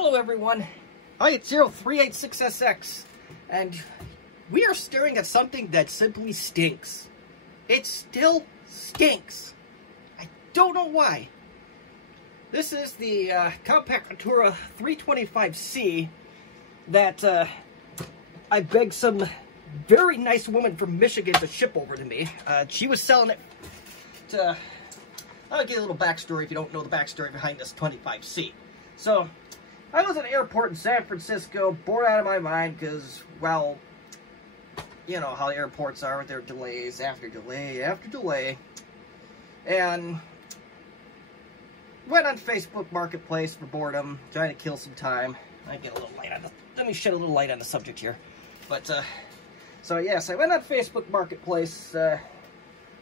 Hello everyone, hi, it's 0386SX, and we are staring at something that simply stinks. It still stinks. I don't know why. This is the Compaq Contura 325C that I begged some very nice woman from Michigan to ship over to me. She was selling it to... I'll give you a little backstory if you don't know the backstory behind this 25C. So, I was at an airport in San Francisco, bored out of my mind because, well, you know how airports are with their delays after delay after delay. And went on Facebook Marketplace for boredom, trying to kill some time. I get a little light on the, let me shed a little light on the subject here. But, so yes, I went on Facebook Marketplace,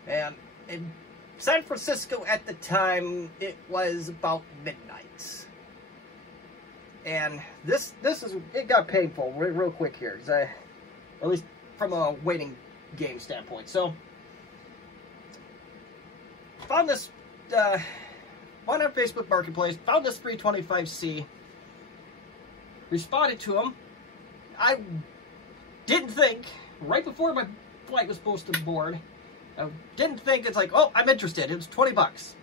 and in San Francisco at the time, it was about midnight. And this is, it got painful real quick here, at least from a waiting game standpoint. So, found this, went on Facebook Marketplace, found this 325C, responded to him. I didn't think, right before my flight was supposed to board, I didn't think, it's like, oh, I'm interested, it was 20 bucks.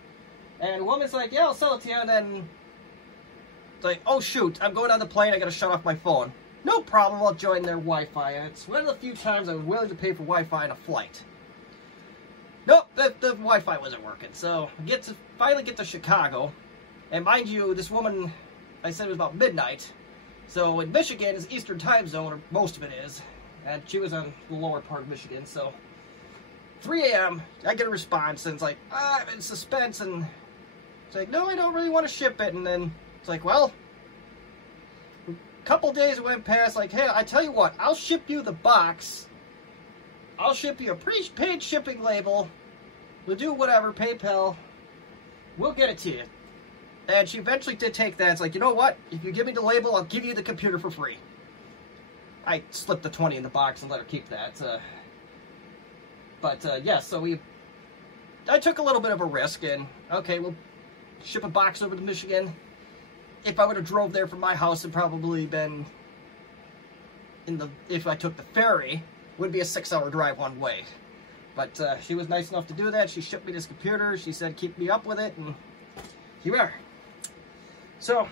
And the woman's like, yeah, I'll sell it to you, and then it's like, oh shoot, I'm going on the plane, I gotta shut off my phone. No problem, I'll join their Wi-Fi, and it's one of the few times I was willing to pay for Wi-Fi on a flight. Nope, the Wi-Fi wasn't working, so I finally get to Chicago, and mind you, this woman, I said it was about midnight, so in Michigan is Eastern time zone, or most of it is, and she was on the lower part of Michigan, so 3 a.m., I get a response, and it's like, I'm in suspense, and it's like, no, I don't really want to ship it, and then it's like, well, a couple days went past, like, hey, I tell you what, I'll ship you the box, I'll ship you a prepaid shipping label, we'll do whatever, PayPal, we'll get it to you. And she eventually did take that. It's like, you know what, if you give me the label, I'll give you the computer for free. I slipped the 20 in the box and let her keep that. Yeah, so I took a little bit of a risk, and okay, we'll ship a box over to Michigan. If I would have drove there from my house, it'd probably been if I took the ferry, would be a 6-hour drive one way. But she was nice enough to do that. She shipped me this computer. She said, keep me up with it, and here we are. So,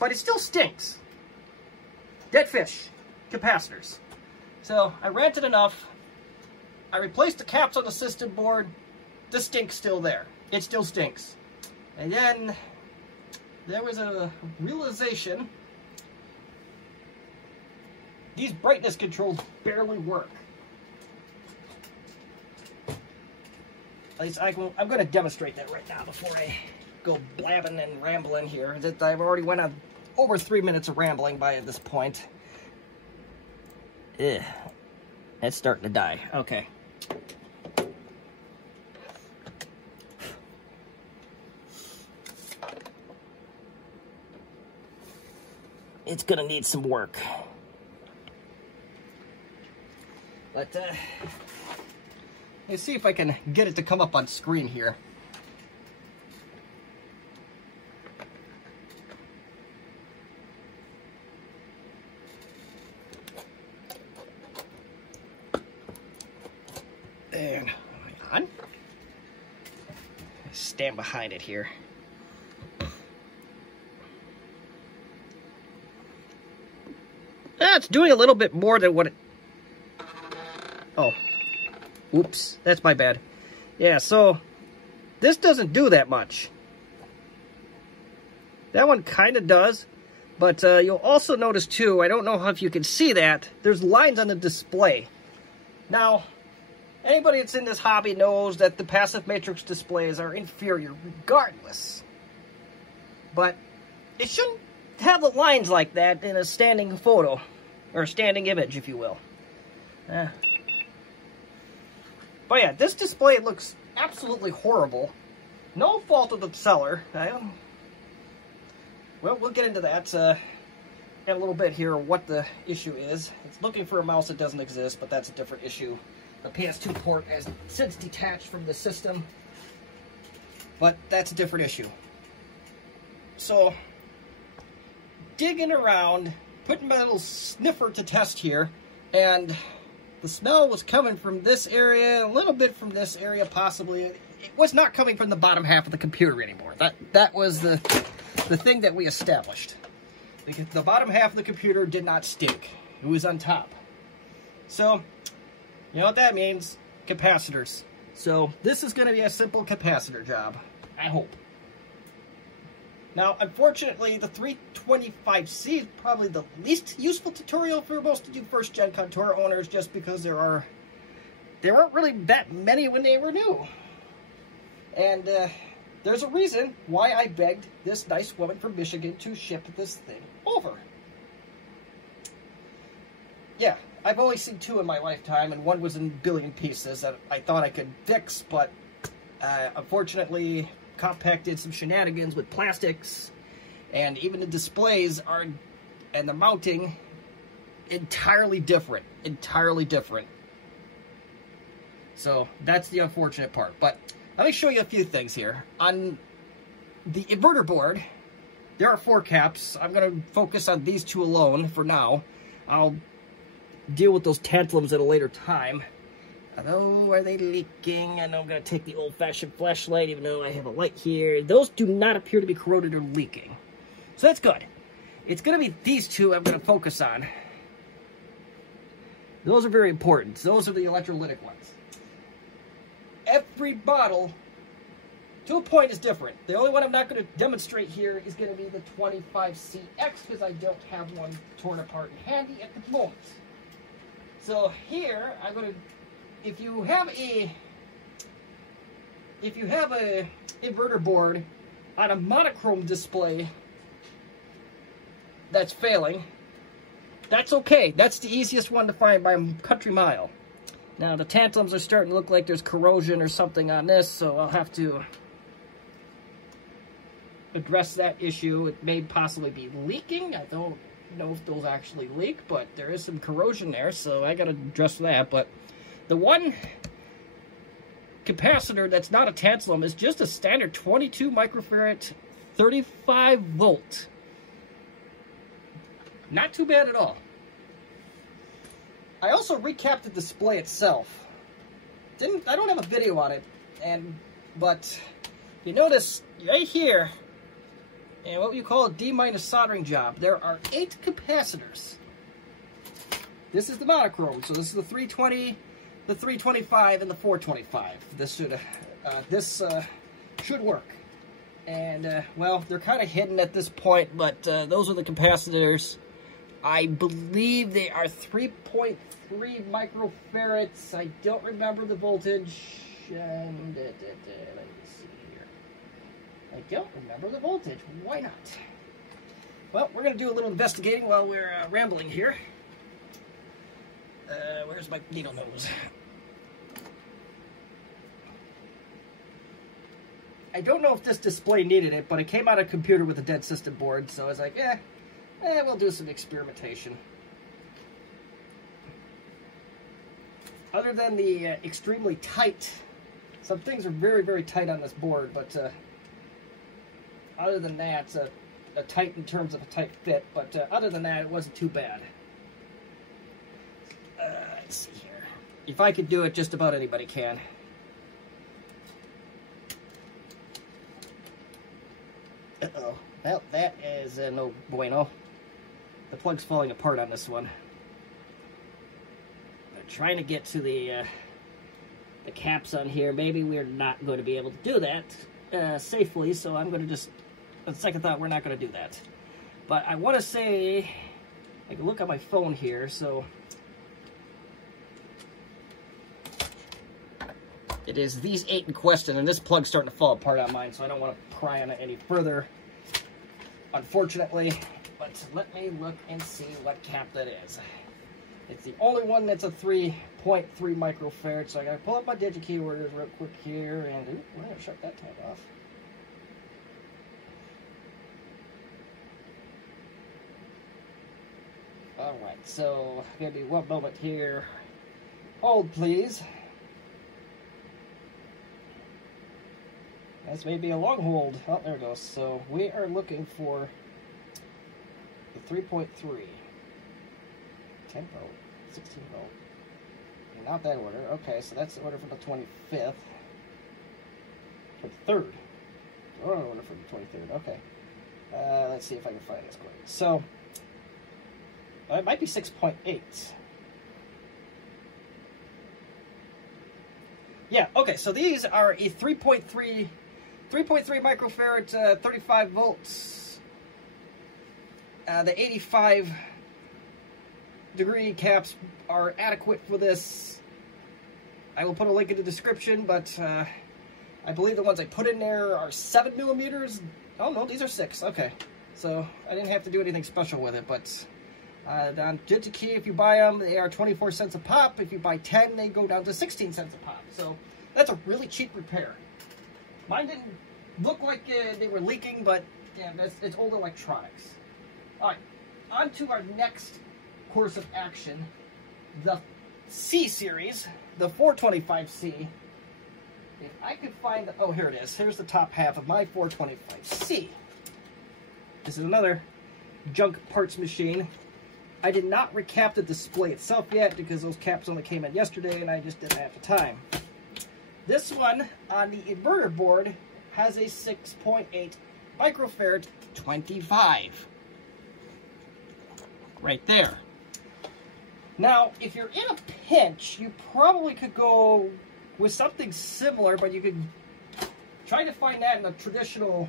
but it still stinks. Dead fish, capacitors. So I rented enough. I replaced the caps on the system board. The stink's still there. It still stinks. And then there was a realization. These brightness controls barely work. At least I'm going to demonstrate that right now before I go blabbing and rambling here. I've already went on over 3 minutes of rambling by this point. Ugh. It's starting to die. Okay. It's gonna need some work. But, let's see if I can get it to come up on screen here. And, hang on. Stand behind it here. It's doing a little bit more than what it... Oh. Oops. That's my bad. Yeah, so this doesn't do that much. That one kind of does. But you'll also notice, too, I don't know if you can see that, there's lines on the display. Now, anybody that's in this hobby knows that the passive matrix displays are inferior regardless. But it shouldn't have the lines like that in a standing photo. Or standing image, if you will. But yeah, this display looks absolutely horrible. No fault of the seller. Well, we'll get into that in a little bit here, what the issue is. It's looking for a mouse that doesn't exist, but that's a different issue. The PS2 port has since detached from the system, but that's a different issue. So, digging around, putting my little sniffer to test here, and the smell was coming from this area, a little bit from this area possibly. It was not coming from the bottom half of the computer anymore. That was the thing that we established. The bottom half of the computer did not stink. It was on top. So, you know what that means? Capacitors. So, this is going to be a simple capacitor job. I hope. Now, unfortunately, the 325C is probably the least useful tutorial for most of you first-gen Contura owners, just because there aren't really that many when they were new. And there's a reason why I begged this nice woman from Michigan to ship this thing over. Yeah, I've only seen 2 in my lifetime, and one was in a billion pieces that I thought I could fix, but unfortunately, Compaq did some shenanigans with plastics, and even the displays and the mounting, entirely different. Entirely different. So, that's the unfortunate part. But let me show you a few things here. On the inverter board, there are 4 caps. I'm going to focus on these 2 alone for now. I'll deal with those tantalums at a later time. Oh, are they leaking? I know I'm going to take the old-fashioned flashlight, even though I have a light here. Those do not appear to be corroded or leaking. So that's good. It's going to be these 2 I'm going to focus on. Those are very important. Those are the electrolytic ones. Every bottle, to a point, is different. The only one I'm not going to demonstrate here is going to be the 25CX, because I don't have one torn apart and handy at the moment. So here, I'm going to... If you have a inverter board on a monochrome display that's failing, that's okay. That's the easiest one to find by a country mile. Now the tantalums are starting to look like there's corrosion or something on this, so I'll have to address that issue. It may possibly be leaking. I don't know if those actually leak, but there is some corrosion there, so I gotta address that. But the one capacitor that's not a tantalum is just a standard 22 microfarad, 35 volt. Not too bad at all. I also recapped the display itself. I don't have a video on it, but you notice right here, and what you call a D- soldering job, there are 8 capacitors. This is the monochrome, so this is the 320. The 325 and the 425. This should work. And, well, they're kind of hidden at this point, but those are the capacitors. I believe they are 3.3 microfarads. I don't remember the voltage. Let me see here. I don't remember the voltage. Why not? Well, we're going to do a little investigating while we're rambling here. Where's my needle nose? I don't know if this display needed it, but it came out of a computer with a dead system board, so I was like, we'll do some experimentation. Other than the extremely tight, some things are very, very tight on this board, but other than that, it's a tight in terms of a tight fit, but other than that, it wasn't too bad. Let's see here. If I could do it, just about anybody can. Uh-oh. Well, that is no bueno. The plug's falling apart on this one. I'm trying to get to the caps on here. Maybe we're not going to be able to do that safely, so I'm going to just... On second thought, we're not going to do that. But I want to say... I can look at my phone here, so... It is these 8 in question, and this plug's starting to fall apart on mine, so I don't want to pry on it any further, unfortunately. But let me look and see what cap that is. It's the only one that's a 3.3 microfarad, so I gotta pull up my DigiKey orders real quick here, and we're gonna shut that tab off. Alright, so give me one moment here. Hold, please. This may be a long hold. Oh, there it goes. So we are looking for 3.3. 10 volt, 16 volt. Not that order. Okay, so that's the order for the 25th. 23rd. Order for the 23rd. Okay. Let's see if I can find this quick. So, it might be 6.8. Yeah, okay, so these are a 3.3 microfarad, 35 volts. The 85 degree caps are adequate for this. I will put a link in the description, but I believe the ones I put in there are 7 millimeters. Oh no, these are 6. Okay, so I didn't have to do anything special with it, but on Digikey, if you buy them, they are 24 cents a pop. If you buy 10, they go down to 16 cents a pop. So that's a really cheap repair. Mine didn't look like they were leaking, but yeah, it's old electronics. All right, on to our next course of action, the C series, the 425C. If I could find the, oh, here it is. Here's the top half of my 425C. This is another junk parts machine. I did not recap the display itself yet because those caps only came in yesterday and I just didn't have the time. This one on the inverter board has a 6.8 microfarad 25. Right there. Now, if you're in a pinch, you probably could go with something similar, but you could try to find that in a traditional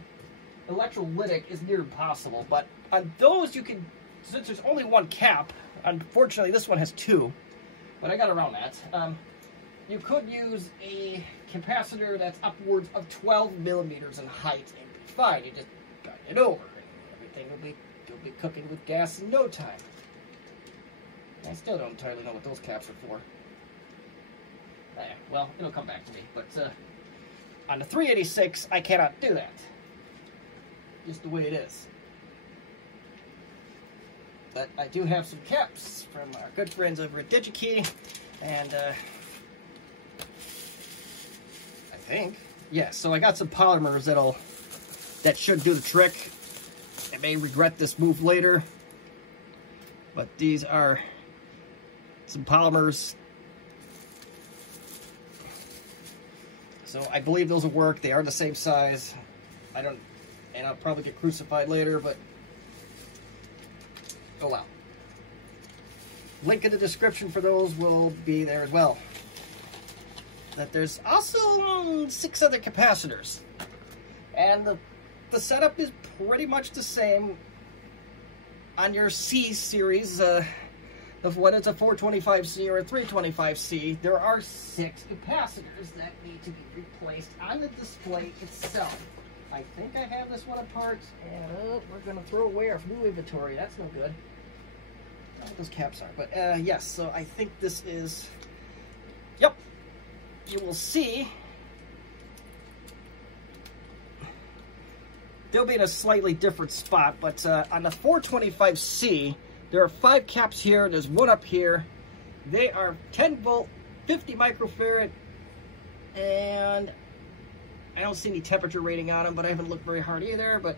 electrolytic is near impossible. But on those, you can, since there's only one cap, unfortunately this one has 2, but I got around that. You could use a capacitor that's upwards of 12 millimeters in height and be fine. You just got it over, and everything you'll be cooking with gas in no time. I still don't entirely know what those caps are for. Well, it'll come back to me. But on the 386, I cannot do that. Just the way it is. But I do have some caps from our good friends over at Digikey. And I think, yeah, so I got some polymers that should do the trick. I may regret this move later. But these are some polymers. So I believe those will work. They are the same size. And I'll probably get crucified later, but oh well. Link in the description for those will be there as well. That there's also 6 other capacitors. And the setup is pretty much the same on your C series, of whether it's a 425C or a 325C. There are 6 capacitors that need to be replaced on the display itself. I think I have this one apart, and we're going to throw away our new inventory. That's no good. I don't know what those caps are, but yes, so I think this is, yep, you will see they'll be in a slightly different spot, but on the 425C, there are 5 caps here. There's one up here. They are 10 volt, 50 microfarad, and I don't see any temperature rating on them, but I haven't looked very hard either. But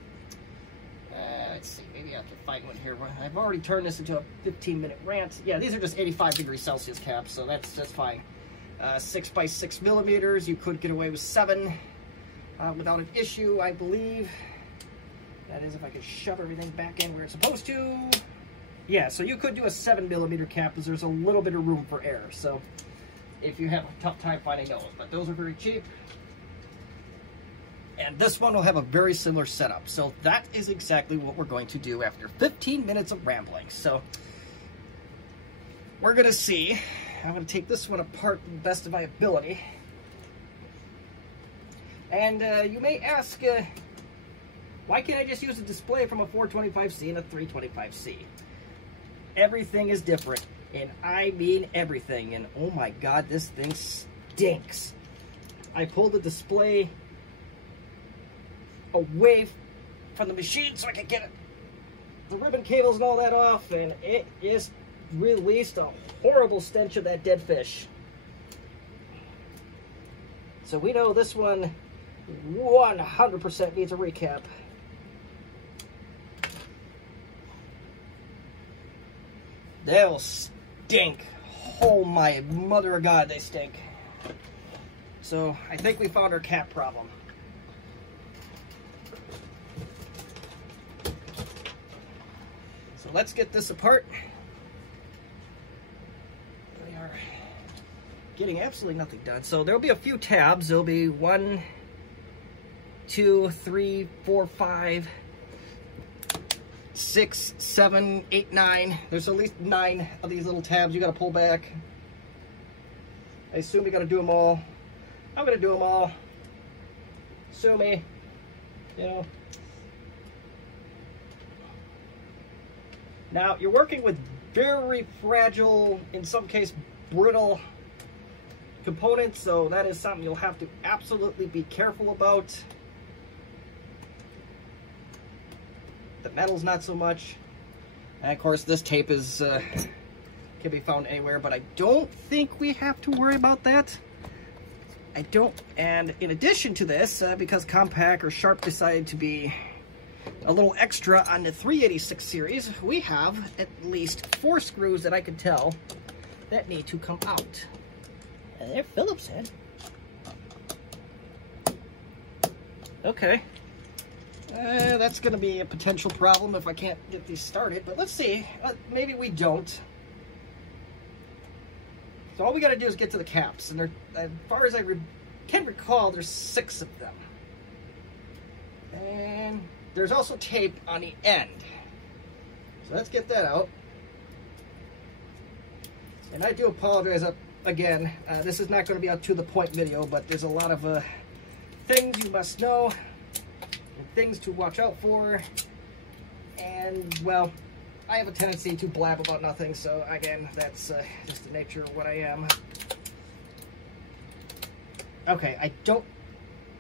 let's see, maybe I have to find one here. I've already turned this into a 15-minute rant. Yeah, these are just 85 degrees Celsius caps, so that's fine. 6 by 6 millimeters. You could get away with 7 without an issue, I believe. That is, if I could shove everything back in where it's supposed to. Yeah, so you could do a 7 millimeter cap because there's a little bit of room for error. So if you have a tough time finding those, but those are very cheap. And this one will have a very similar setup. So that is exactly what we're going to do after 15 minutes of rambling. So we're going to see. I'm going to take this one apart to the best of my ability. And you may ask, why can't I just use a display from a 425C and a 325C? Everything is different, and I mean everything. And oh my God, this thing stinks. I pulled the display away from the machine so I could get the ribbon cables and all that off, and it just released a horrible stench of that dead fish. So we know this one 100% needs a recap. they'll stink. Oh my mother of God, they stink. So I think we found our cap problem. So let's get this apart. We are getting absolutely nothing done. So there'll be a few tabs. There'll be 1, 2, 3, 4, 5, 6, 7, 8, 9. There's at least 9 of these little tabs you gotta pull back. I assume you gotta do them all. I'm gonna do them all. Sue me, you know. Now, you're working with very fragile, in some case brittle components, so that is something you'll have to absolutely be careful about. The metal's not so much. And of course, this tape is can be found anywhere, but I don't think we have to worry about that. I don't. And in addition to this, because Compaq or Sharp decided to be a little extra on the 386 series, we have at least 4 screws that I can tell that need to come out. And they're Phillips head. Okay. That's going to be a potential problem if I can't get these started, but let's see. Maybe we don't. So all we got to do is get to the caps, and as far as I can recall, there's 6 of them. And there's also tape on the end. So let's get that out. And I do apologize again. This is not going to be a to-the-point video, but there's a lot of things you must know, and things to watch out for. And, well, I have a tendency to blab about nothing, so again, that's just the nature of what I am. Okay, I don't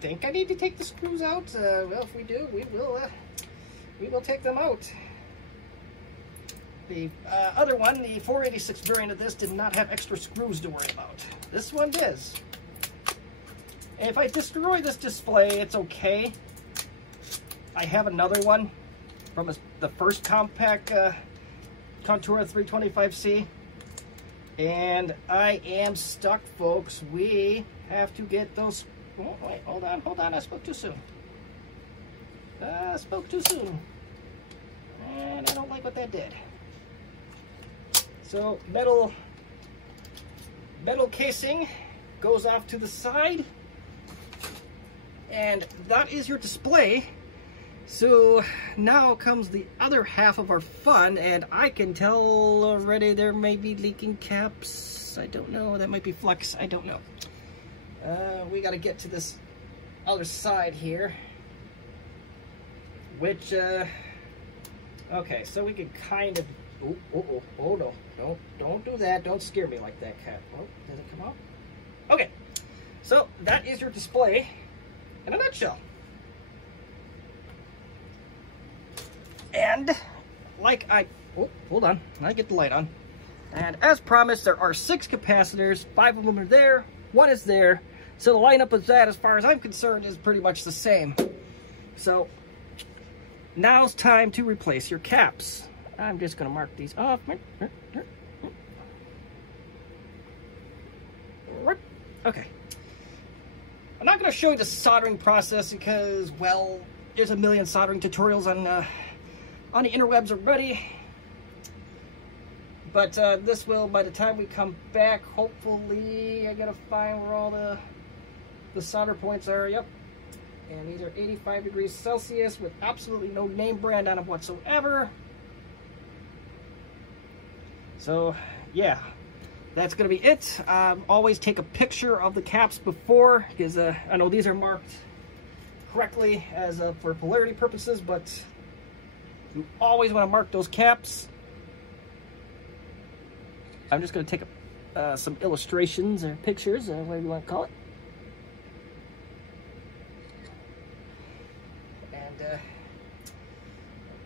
think I need to take the screws out. Well, if we do, we will take them out. The other one, the 486 variant of this, did not have extra screws to worry about. This one does. And if I destroy this display, it's okay. I have another one from the first Compaq Contura 325C, and I am stuck, folks. We have to get those. Oh, wait, hold on, I spoke too soon. And I don't like what that did. So metal casing goes off to the side, and that is your display. So now comes the other half of our fun, and I can tell already there may be leaking caps. I don't know, that might be flux, I don't know. We got to get to this other side here, which, okay, so we can kind of, oh no, don't do that, don't scare me like that, Cat. Oh, does it come out? Okay, so that is your display in a nutshell. And, like hold on, I get the light on. And as promised, there are 6 capacitors, 5 of them are there, 1 is there. So the lineup of that, as far as I'm concerned, is pretty much the same. So now's time to replace your caps. I'm just going to mark these off. Okay. I'm not going to show you the soldering process because, well, there's a million soldering tutorials on the interwebs already. But this will, by the time we come back, hopefully, I got to find where all the solder points are. Yep. And these are 85 degrees Celsius with absolutely no name brand on them whatsoever. So, yeah, that's going to be it. Always take a picture of the caps before, because I know these are marked correctly as for polarity purposes, but you always want to mark those caps. I'm just going to take some illustrations or pictures, whatever you want to call it. And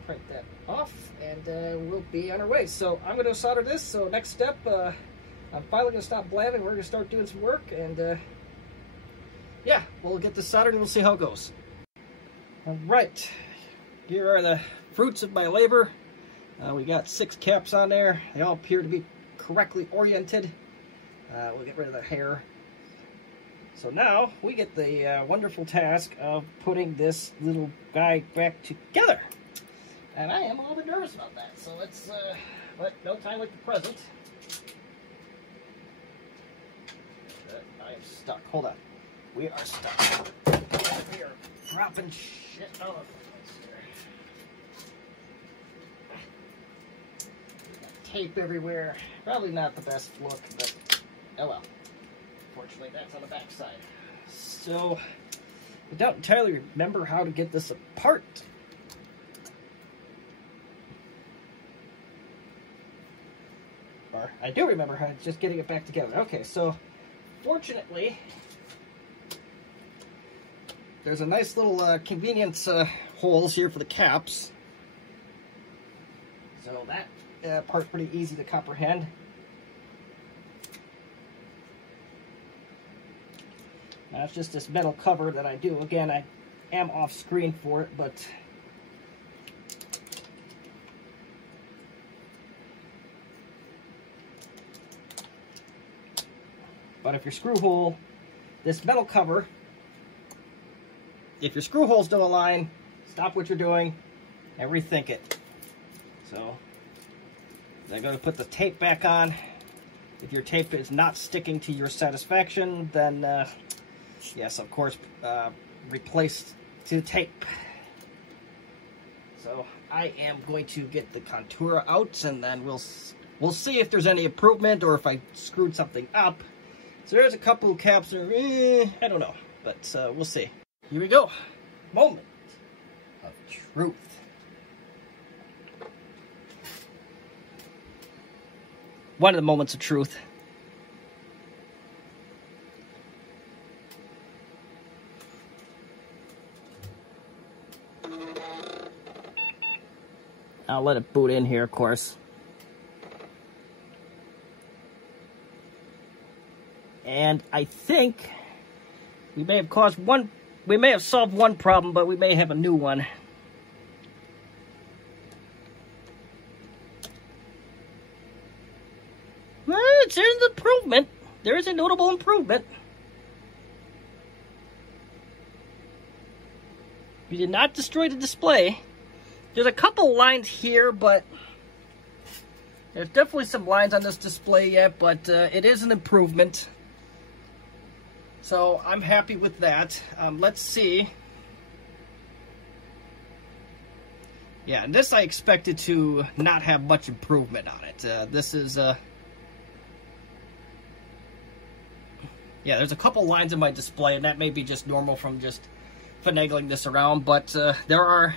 print that off, and we'll be on our way. So I'm going to solder this. So next step, I'm finally going to stop blabbing. We're going to start doing some work, and yeah, we'll get this soldered and we'll see how it goes. All right, here are the fruits of my labor. We got 6 caps on there. They all appear to be correctly oriented. We'll get rid of the hair. So now we get the wonderful task of putting this little guy back together. And I am a little bit nervous about that. So let's, but no time like the present. I am stuck. Hold on. We are stuck. We are dropping shit all over the place here. Tape everywhere. Probably not the best look, but oh well. Fortunately, that's on the back side. So, I don't entirely remember how to get this apart. Or, I do remember how just getting it back together. Okay, so, fortunately, there's a nice little convenience holes here for the caps. So that part's pretty easy to comprehend. Now it's just this metal cover that I do. Again, I am off screen for it, but if your screw hole, this metal cover, if your screw holes don't align, stop what you're doing and rethink it. So I'm going to put the tape back on. If your tape is not sticking to your satisfaction, then yes, of course, replace to tape. So I am going to get the Contura out, and then we'll see if there's any improvement or if I screwed something up. So there's a couple of caps that are, I don't know, but we'll see. Here we go. Moment of truth. One of the moments of truth. I'll let it boot in here, of course. And I think we may have solved one problem, but we may have a new one. Well, there's an improvement. There is a notable improvement. We did not destroy the display. There's a couple lines here, but there's definitely some lines on this display yet, but it is an improvement. So I'm happy with that. Let's see. Yeah, and this I expected to not have much improvement on it. This is... yeah, there's a couple lines in my display, and that may be just normal from just finagling this around, but there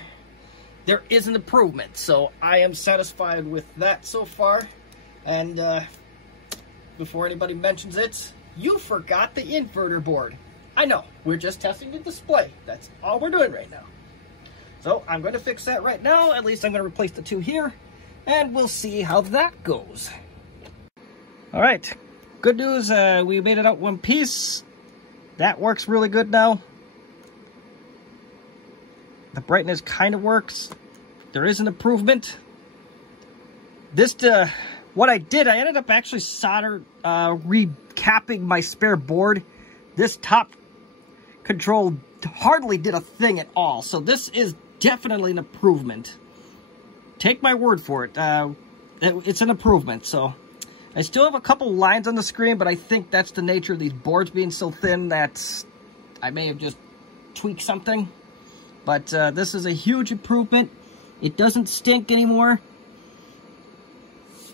is an improvement, so I am satisfied with that so far. And before anybody mentions it, you forgot the inverter board. I know, we're just testing the display. That's all we're doing right now. So I'm going to fix that right now. At least I'm going to replace the 2 here, and we'll see how that goes. All right, good news. We made it out one piece. That works really good now. The brightness kind of works. There is an improvement. This, what I did, I ended up actually recapping my spare board. This top control hardly did a thing at all. So this is definitely an improvement. Take my word for it. It's an improvement. So I still have a couple lines on the screen, but I think that's the nature of these boards being so thin that I may have just tweaked something. But this is a huge improvement. It doesn't stink anymore.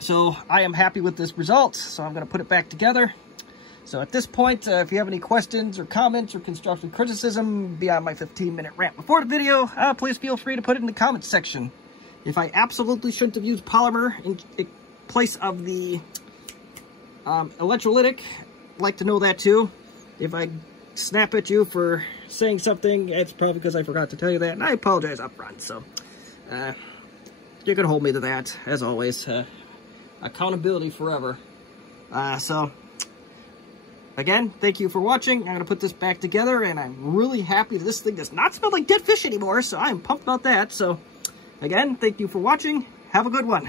So I am happy with this result. So I'm going to put it back together. So at this point, if you have any questions or comments or constructive criticism beyond my 15-minute rant before the video, please feel free to put it in the comments section. If I absolutely shouldn't have used polymer in place of the electrolytic, I'd like to know that too. If I snap at you for saying something, it's probably because I forgot to tell you that, and I apologize up front. So you can hold me to that, as always. Accountability forever. So again, thank you for watching. I'm going to put this back together, and I'm really happy that this thing does not smell like dead fish anymore, so I am pumped about that. So again, thank you for watching. Have a good one.